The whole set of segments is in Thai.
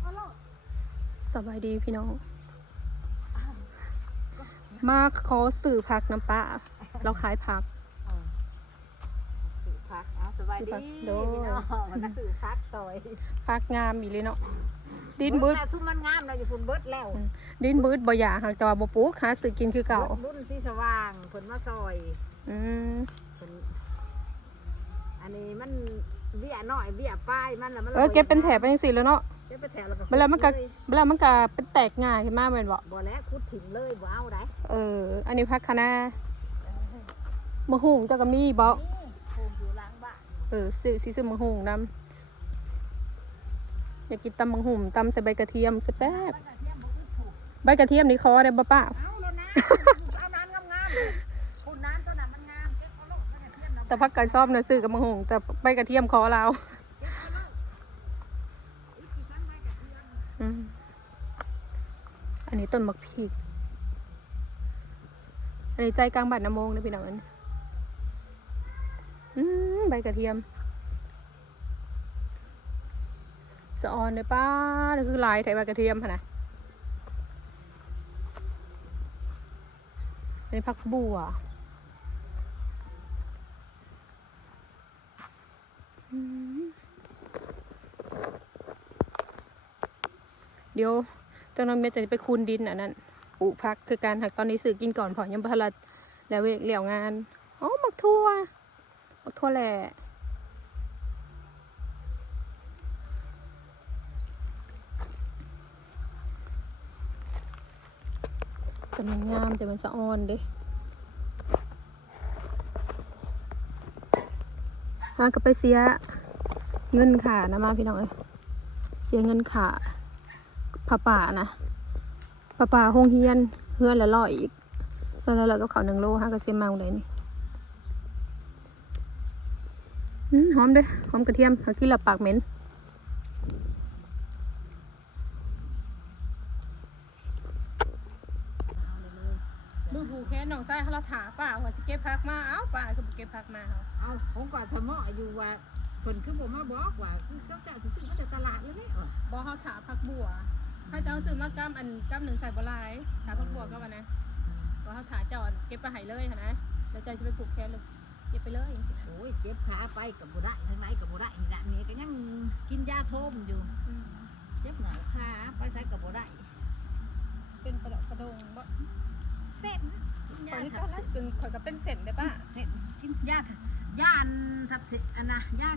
เอาโลดสบายดีพี่น้อง มาขอสื่อผักน้ำปลาเราขายผักสื่อพักเอาสบายดีโดยพี่น้องมันก็สื่อพักต่อยผักงามอีเลยเนาะดินบืดแต่ซุ่มมันงามเราอยู่พุ่นเบิดแล้ว ดินบืดบ่อยากหากแต่ว่าบ่ปลูกหาซื้อกินคือเก่ารุ่นสีสว่างผลมาซอย อืมผลอันนี้มันเบี้ยน้อยเบี้ยป้ายมันแล้วมันเออเก็บเป็นแถบไปจังซี่แล้วเนาะ เก็บเป็นแถบแล้วก็เวลามันก็เวลามันก็เป็นแตกง่ายขึ้นมาแม่นบ่บ่แล้วคุดถิ่มเลยบ่เอาได้เออ อันนี้ผักคะน้าะหุงเจ้าก็มีบ่นี่โคมอยู่หล้างบ้านเออซื้อสิซื้อมะฮุงนำอยากกินตำมะฮุ่มตำใส่ใบกระเทียมแซ่บแล้วก็เทียมบ่คือถูกๆใบกระเทียมนี่คอได้บ่ป้าเอาแล้วนะเอานานงามๆเลยคุณน้ำตัวนั้นมันงามเก็บเอาโลดแล้วก็เทียมน้ำ แต่พักไก่ซอบน่ะซื้อกับมะฮุงแต่ใบกระเทียมคอเรา อันนี้ต้นมักพริกอันนี้ใจกลางบ้านน้ำโมงนะพี่น้องอันอืมใบกระเทียมสะออนเลยป้านี่คือลายไทยใบกระเทียมค่ะนะอันนี้พักบัวเดี๋ยว จังนั้นเมย์จะไปคูนดินอันนั้นปลูกพักคือการหักตอนนี้สื่อกินก่อนพอยังพลัดแล้วเวกเหลี่ยวงานอ๋อมักทั่วมักทั่วแหละแต่มันงามแต่มันสะออนเด้หาก็ไปเสียเงินขานะมาพี่น้องเอ้ยเสียเงินขา ผ้าป่านะผ้าป่าห้องเฮียนเฮือนละร้อยอีกเฮือนละร้อยก็เขาหนึ่งโลฮะก็เสียมาเลยนี่อืมหอมเด้อหอมกระเทียมหากินและปากเหม็นมือผูแค่น้องใต้เขาเราถาป่าว่าจะเก็บพักมา เอ้าป่าคือบ่เก็บพักมาเขาเอาผมก่อนสมออยู่ว่าเพิ่นคือบ่มาบอกว่าคือเจ้าจ่าสิซื้อมาจากตลาดเลยแม่เออบอกเขาถาพักบัว ถ้าเจ้าซื้อมากำอันกำหนึ่งใส่บัวลายถาพักบัวก็ว่านะบอกเขาถาเจอดเก็บไปใหายเลยค่ะนะแล้วเจ้าจะไปปลูกแค่เลยเก็บไปเลยโอ้ยเจ็บขาไปกับบ่ได้ทางไหนกับบ่ได้นี่ละนี่ก็ยังกินยาโทมอยู่อืมเจ็บหนาวขาไปใส่กับบ่ได้เป็นกระดกกระดงบ่เส้นกินข่ยาอยนี่ทัก็บน่าจึงข่อยก็เป็นเส้นได้ป่ะเส้นกินยาทับยาอันทับเส้นอันนะยา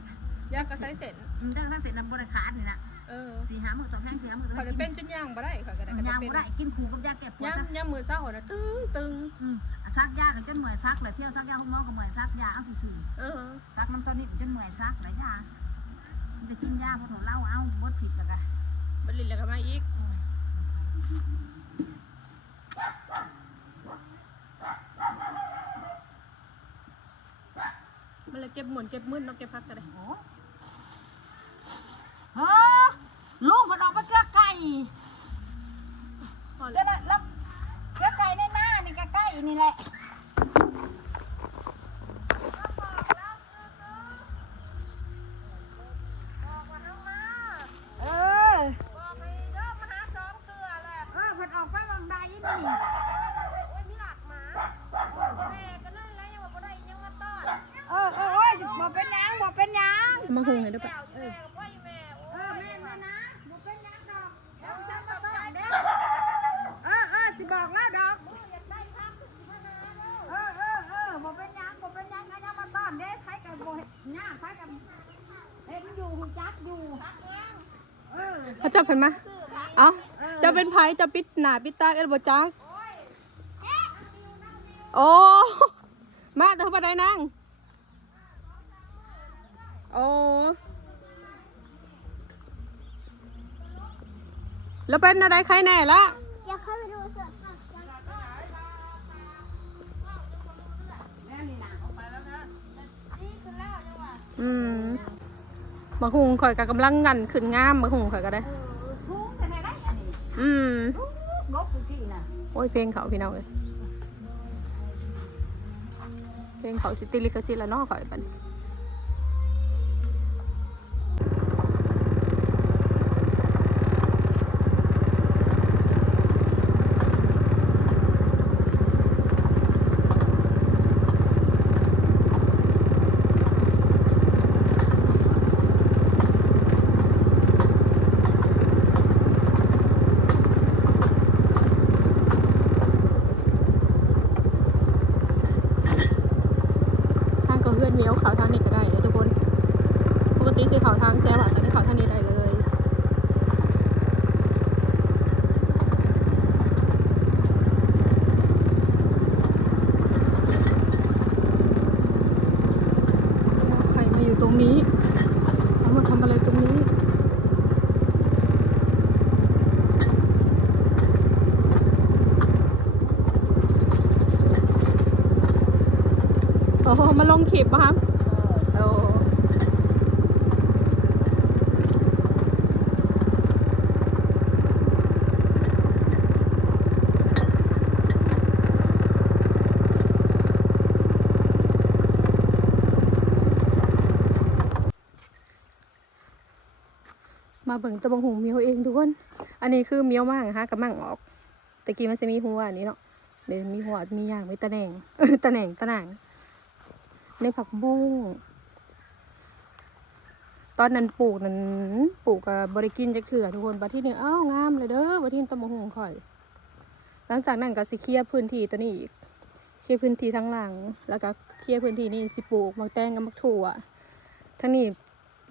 ยากก็ใช้เส้นอืมถ้าทับเส้นน่ะบ่ได้ขาดนี่นะ เออสี่หามื้อต่อแพงสี่หามื้อต่อข่อยแพจะงเป็นจนย่างบ่ได้ข่อยก็ได้กินก็ยาจะเป็นบ่ได้กินคู่กับยาแก้ปวดซะย่ำย่ำมือเศร้าน่ะตึงตึงอืมซักยากันจนเมื่อยซักเลยเที่ยวซักยาคุณหมอก็เมื่อยซักยาเอาซื่อๆเออซักน้ำซ้อนนิดจนเมื่อยซักหลายยามันจะกินยาพอถอเล่าเอาบดผิดแล้วกันบริลแล้วก็มาอีกมันเลยเก็บหมุนเก็บมึนเนาะเก็บพักก็ได้โอ้เฮ้อลุงพอดอกไปเกลือไก่พอก็แล้วน่ะแล้วเกลือไก่ในหน้านี่ใกล้นี่แหละเออบอกไปเอมาหาสองเกลือแหละเออเพิ่นออกไปบางใดนี่โอ้ยมีหลักหมาแม่ก็นั่นแล้วยังไงมาต้อนเออเออโอ้ยบ่เป็นหยังบ่เป็นหยัง มาหุงให้ด้วยปะเออเออแม่แม่นะบ่เป็นหยังดอกแล้วฉันมาต้อนเด้อเออเออสิบอกแล้วดอกเออเออเออบ่เป็นหยังบ่เป็นหยังนะยังมาต้อนเด้ใครกับบ่ หยังใครกับเห็นอยู่หูจักอยู่เออเขาจับเห็นไหมเอ้าจะเป็นไผจะปิดหนาปิดตาเอ็ดบจักโอ้มาเดี๋ยวไปได้นั่งโอ้แล้วเป็นอะไรใครแน่ละอย่าเข้าไปดูเสือค่ะอื บางหุงข่อยกับกำลังงันขึ้นงามบางหุงข่อยก็ได้เออสูงแต่ไหนได้อันนี้อืมงบอยู่ที่น่ะโอ้ยเพลงเขาพี่น้องเลยเพลงเขาสิติลิกสิทธิ์ละเนอข่อยปัน เลี้ยวเขาทางนี้ก็ได้ทุกคน ปกติสิเขาทางแจ้หวาน อ้มาลงขีบป่ะครับโอ้มาเบิ่งตะบงหงเมียวเองทุกคน อันนี้คือเมียวมากฮะกับมั่งออกตะกี้มันจะมีหัวอันนี้เนาะเดี๋ยวมีหัวมีอย่างมีตะแหน่งตะแหน่งตะหนัง ในผักบุ้งตอนนั้นปลูกนั้นปลูกกับบริกินจักเถื่อทุกคนบัดที่นี่เอ้างามเลยเด้อบัดที่ตะบงหงข่อย หลังจากนั้นก็สิเคลียร์พื้นที่ตัวนี้อีกเคลียร์พื้นที่ทั้งหลัง แล้วก็เคลียร์พื้นที่นี่สิปลูกมักแตงกับมักถั่วทั้งนี้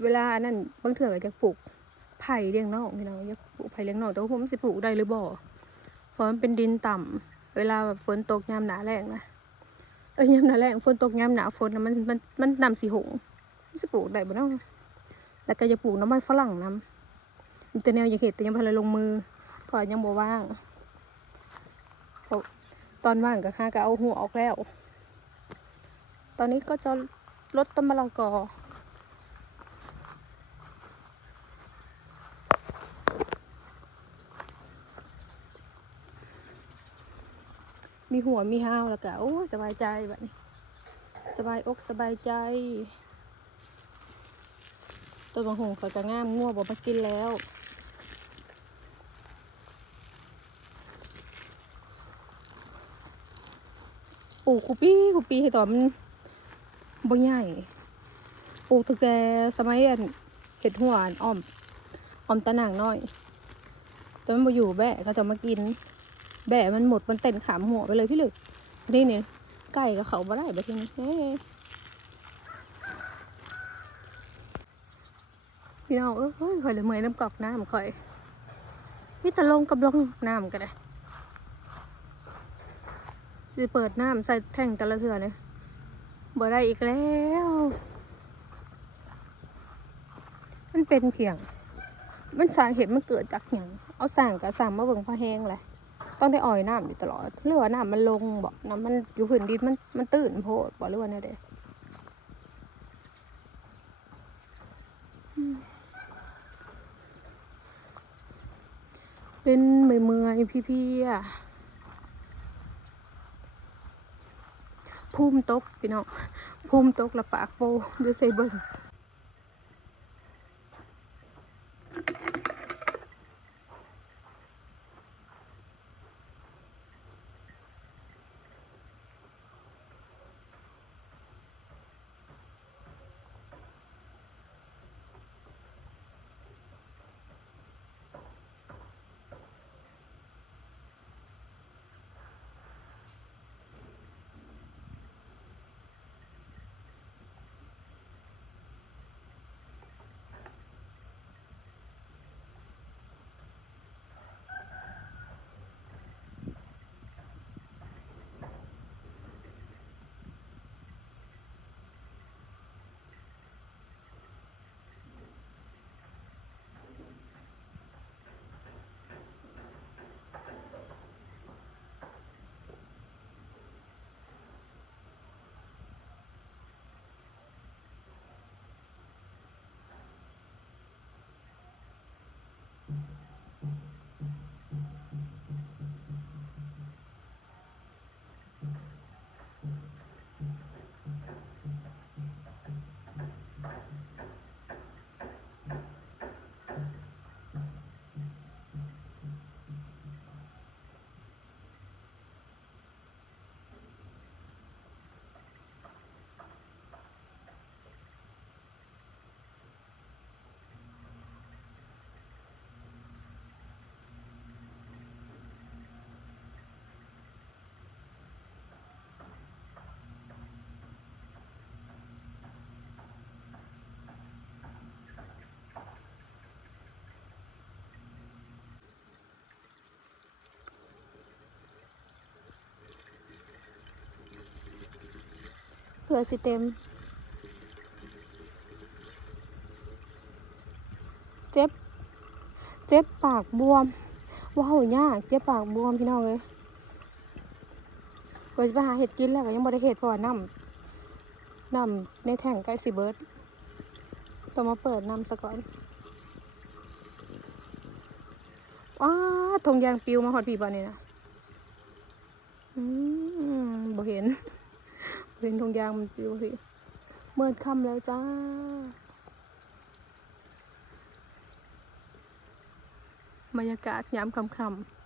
เวลาอันนั้นบางเถื่อก็จะปลูกไผ่เลี้ยงนอกพี่น้องอยากปลูกไผ่เลี้ยงนอกแต่ว่าผมสิปลูกได้หรือบ่เพราะมันเป็นดินต่ำเวลาแบบฝนตกยามหนาแรงนะ อ้ยยามหนาแรงฝนตกยามหนาฝนนะมันมันมันนำสีหงมันสิปลูกได้บ่เนาะแล้วก็จะปลูกน้ำมันฝรั่งน้ำอินแต่เนวอยากเห็ดแต่ยังพอเลยลงมือพอยังบ่ว่างตอนว่างก็ค่าก็เอาหัวออกแล้ว ตอนนี้ก็จะลดต้นมะละกอ มีหัวมีห้าวแล้วก็โอ้สบายใจแบบนี้สบายอกสบายใจ ตัวบางหงเขาจะง่ามง่วงบอกมากินแล้วปลูกคูปี้คูปี้ให้ตอนมันบ่ใหญ่ปลูกตั้งแต่สมัยเห็ดหัวอันอ้อมอ้อมตะหนังน้อยแต่มันบ่อยู่แบะเขาจะมากิน แบะมันหมดมันเต้นขามหัวไปเลยพี่ลึกนี่เนี่ยไก่กับเขาบ่ได้บ่ทีนี้เอ้พี่น้องเอ้ยข่อยเลยเมยน้ำกอกน้ำข่อยมีแต่ลงกับลงน้ำกันเลยจะเปิดน้ำใส่แท่งแต่ละเถื่อเนี่ยบ่ได้อีกแล้ว มันเป็นเพียง มันสาเหตุมันเกิดจากอย่าง เอาสั่งกับสั่งมาเบิ่งพอแห้งเลย ต้องได้อ่อยน้ำอยู่ตลอดหรือว่าน้ำมันลงบอกน้ำมันอยู่พื้นดินมันมันตื้นโพดบอกหรือว่าเนี่ยเด้เป็นเมื่อยเมื่อยๆพี่ๆอะภูมิตกพี่น้องภูมิตกละปากโปดูใส่เบิ่ง เพื่อสิเต็ม เจ็บ เจ็บปากบวม ว้าวยากเจ็บปากบวมพี่น้องเลยก็จะไปหาเห็ดกินแล้วก็ยังบ่ได้เห็ดเพราะว่าน้น้ำในแท่งใกล้สิเบิร์ดต้องมาเปิดน้ำซะก่อนว้าทงยางปิวมาหอดผีบอลนี่นะอืมบ่เห็น เห็นทงยางมันปิวสิเมื่อค่ำแล้วจ้า บรรยากาศยามค่ำๆ